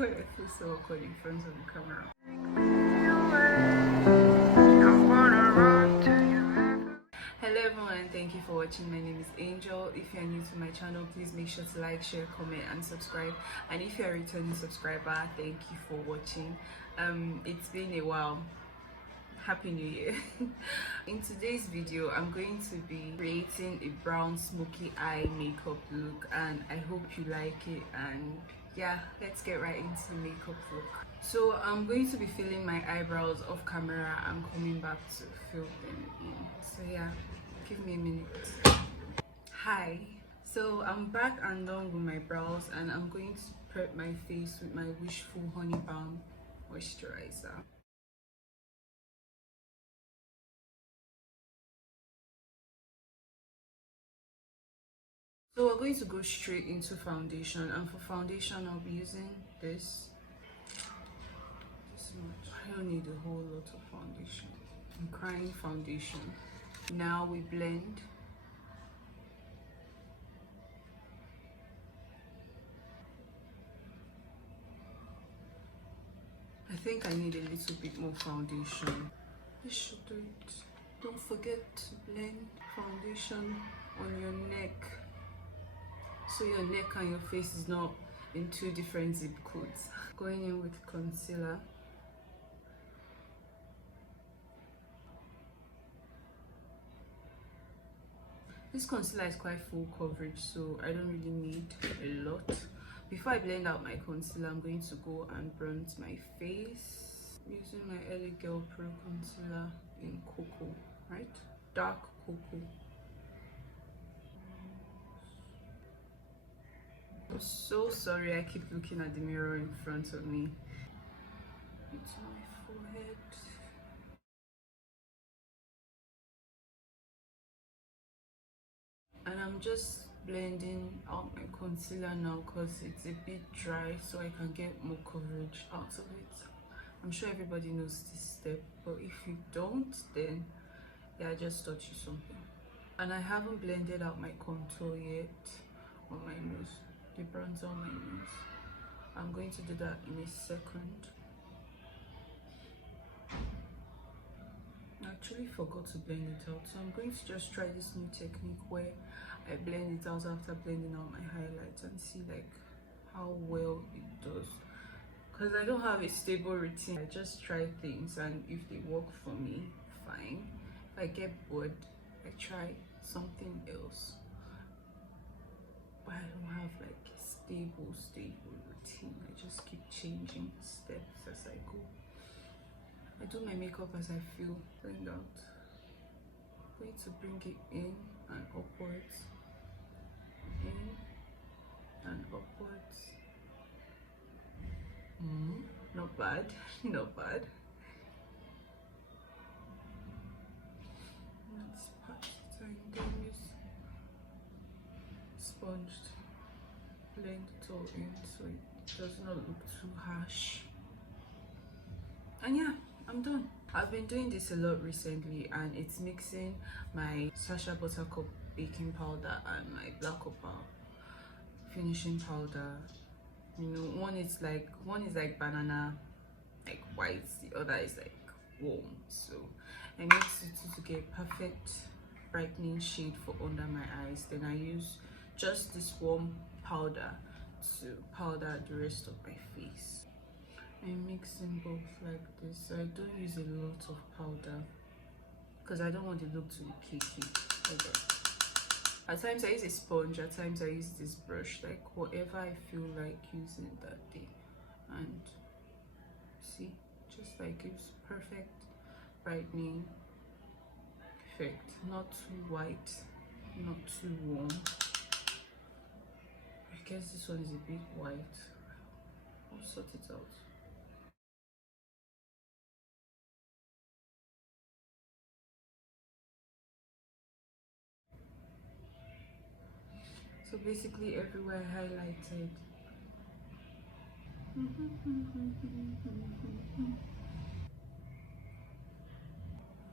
Why I feel so awkward in front of the camera. Hello everyone, thank you for watching. My name is Angel. If you're new to my channel, please make sure to like, share, comment and subscribe. And if you're a returning subscriber, thank you for watching. It's been a while. Happy New Year. In today's video, I'm going to be creating a brown smoky eye makeup look, and I hope you like it. And yeah, let's get right into the makeup look. So I'm going to be filling my eyebrows off camera. I'm coming back to fill them in. So yeah, give me a minute. Hi. So I'm back and done with my brows, and I'm going to prep my face with my Wishful Honey Balm moisturizer. So we're going to go straight into foundation, and for foundation I'll be using this much. I don't need a whole lot of foundation. I'm crying foundation. Now we blend. I think I need a little bit more foundation. This should do it. Don't forget to blend foundation on your neck, so your neck and your face is not in two different zip codes. Going in with concealer. This concealer is quite full coverage, so I don't really need a lot. Before I blend out my concealer, I'm going to go and bronze my face using my LA Girl Pro concealer in Cocoa, right? Dark Cocoa. I'm so sorry, I keep looking at the mirror in front of me. It's my forehead. And I'm just blending out my concealer now because it's a bit dry, so I can get more coverage out of it. I'm sure everybody knows this step, but if you don't, then yeah, I just taught you something. And I haven't blended out my contour yet on my nose, the bronzer on my nose. I'm going to do that in a second. I actually forgot to blend it out, so I'm going to just try this new technique where I blend it out after blending out my highlights and see like how well it does, because I don't have a stable routine. I just try things, and if they work for me, fine. If I get bored, I try something else, but I don't have like a stable routine. I just keep changing steps as I go. I do my makeup as I feel. Blend out. I'm going to bring it in and upwards, in and upwards. Not bad, not bad. Let's pat it and then use sponge to blend it all in so it does not look too harsh. And yeah, I'm done. I've been doing this a lot recently, and it's mixing my Sacha Buttercup baking powder and my black opal finishing powder. You know, one is like banana, like white, the other is like warm. So I mix it to get perfect brightening shade for under my eyes. Then I use just this warm powder to powder the rest of my face. I'm mixing both like this. I don't use a lot of powder because I don't want the look to be cakey. Okay. At times I use a sponge, at times I use this brush, like whatever I feel like using that day. And see, just like gives perfect brightening effect. Not too white, not too warm. I guess this one is a bit white. I'll sort it out. So basically everywhere highlighted.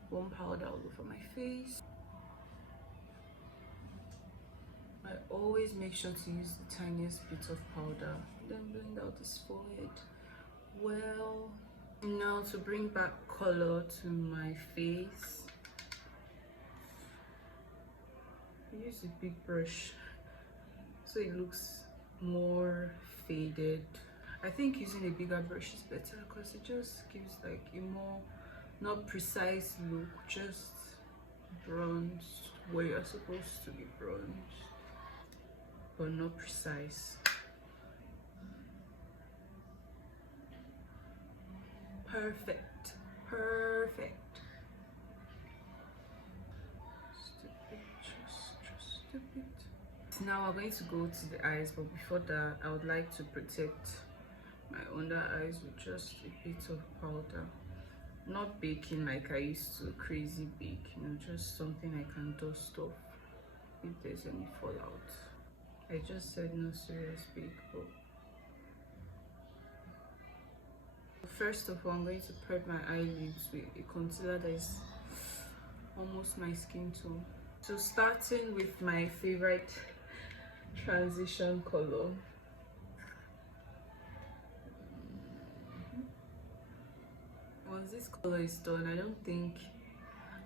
Warm powder all over my face. I always make sure to use the tiniest bit of powder, then blend out this forehead well. Now to bring back color to my face, I use a big brush so it looks more faded. I think using a bigger brush is better because it just gives like a more not precise look, just bronzed where you're supposed to be bronzed but not precise. Perfect, perfect. Just a bit, just a bit. Now we're going to go to the eyes, but before that I would like to protect my under eyes with just a bit of powder. Not baking like I used to crazy bake, you know, just something I can dust off if there's any fallout. I just said no serious bake, but first of all I'm going to prep my eyelids with a concealer that is almost my skin tone. So starting with my favorite transition color. Once this color is done, I don't think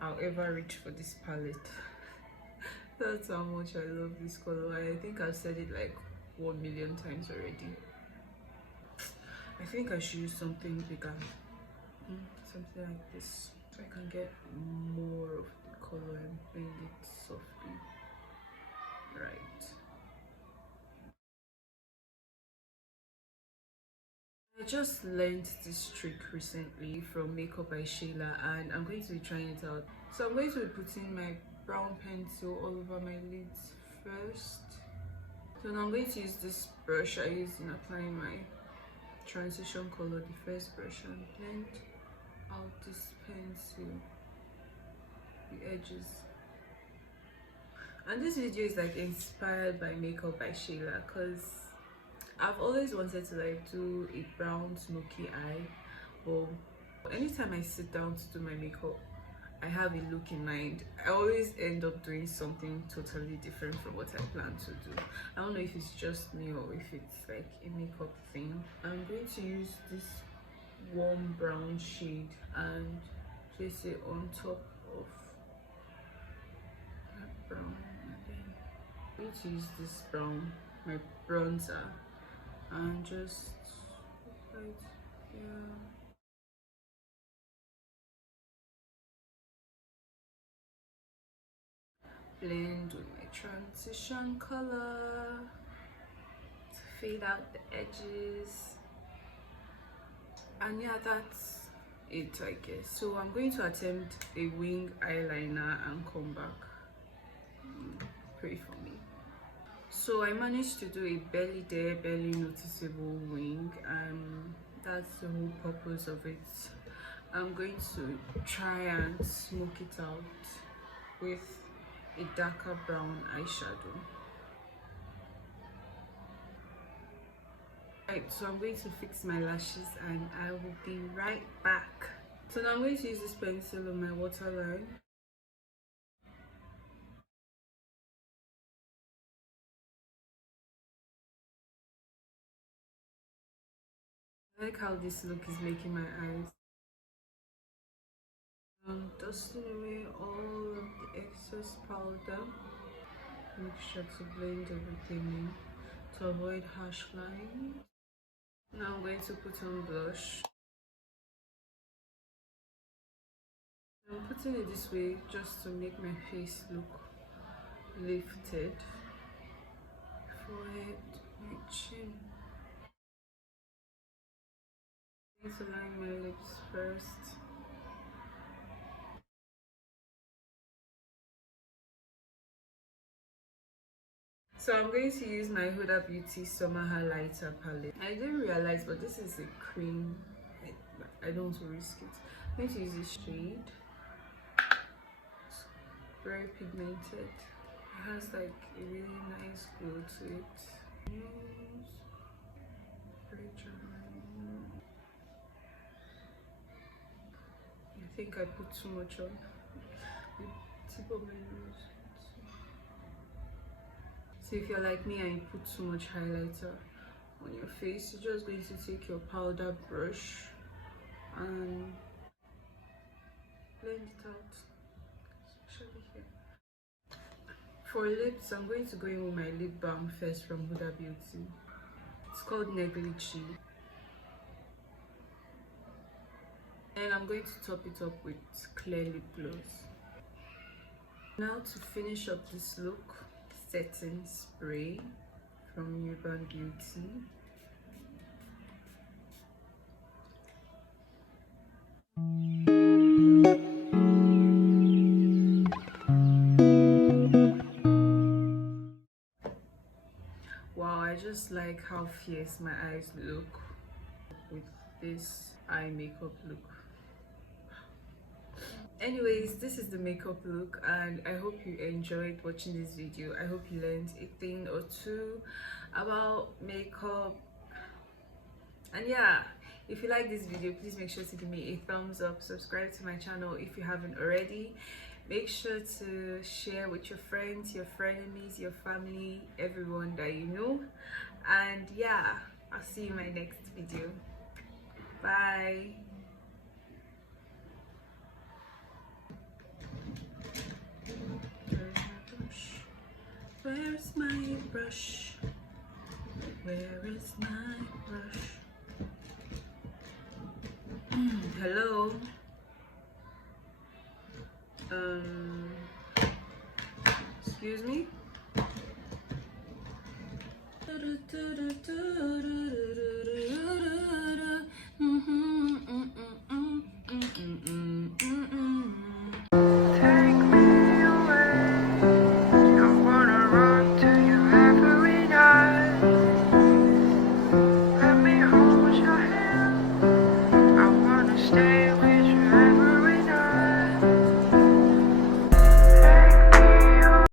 I'll ever reach for this palette. That's how much I love this color. I think I've said it like 1,000,000 times already. I think I should use something bigger, something like this, so I can get more of the color and blend it softly. Right. I just learned this trick recently from Makeup by Sheila and I'm going to be trying it out. So I'm going to be putting my brown pencil all over my lids first. So now I'm going to use this brush I used in applying my transition color, the first brush, and blend out this pencil, the edges. And this video is like inspired by Makeup by Sheila because I've always wanted to like do a brown smoky eye, but anytime I sit down to do my makeup I have a look in mind. I always end up doing something totally different from what I plan to do. I don't know if it's just me or if it's like a makeup thing. I'm going to use this warm brown shade and place it on top of that brown, and then I'm going to use this brown, my bronzer, and just right here. Blend with my transition color to fade out the edges. And yeah, that's it, I guess. So I'm going to attempt a wing eyeliner and come back. Pray for me. So I managed to do a barely there, barely noticeable wing, and that's the whole purpose of it. I'm going to try and smoke it out with a darker brown eyeshadow. Right, so I'm going to fix my lashes and I will be right back. So now I'm going to use this pencil on my waterline. I like how this look is making my eyes. I'm dusting away all of the excess powder. Make sure to blend everything in to avoid harsh lines. Now I'm going to put on blush. I'm putting it this way just to make my face look lifted. Forehead, my chin. I'm going to line my lips first. So I'm going to use my Huda Beauty Summer Highlighter palette. I didn't realize, but this is a cream. I don't want to risk it. I'm going to use this shade. It's very pigmented. It has like a really nice glow to it. Nose. Very dry. I think I put too much on the tip of my nose. So if you're like me and you put too much highlighter on your face, you're just going to take your powder brush and blend it out, especially here. For lips, I'm going to go in with my lip balm first from Huda Beauty. It's called Negligee. And I'm going to top it up with clear lip gloss. Now to finish up this look, setting spray from Huda Beauty. Wow, I just like how fierce my eyes look with this eye makeup look. Anyways, this is the makeup look, and I hope you enjoyed watching this video. I hope you learned a thing or two about makeup. And yeah, if you like this video, please make sure to give me a thumbs up, subscribe to my channel if you haven't already. Make sure to share with your friends, your frenemies, your family, everyone that you know. And yeah, I'll see you in my next video. Bye. Where's my brush? Where is my brush? Hello. Excuse me. Stay with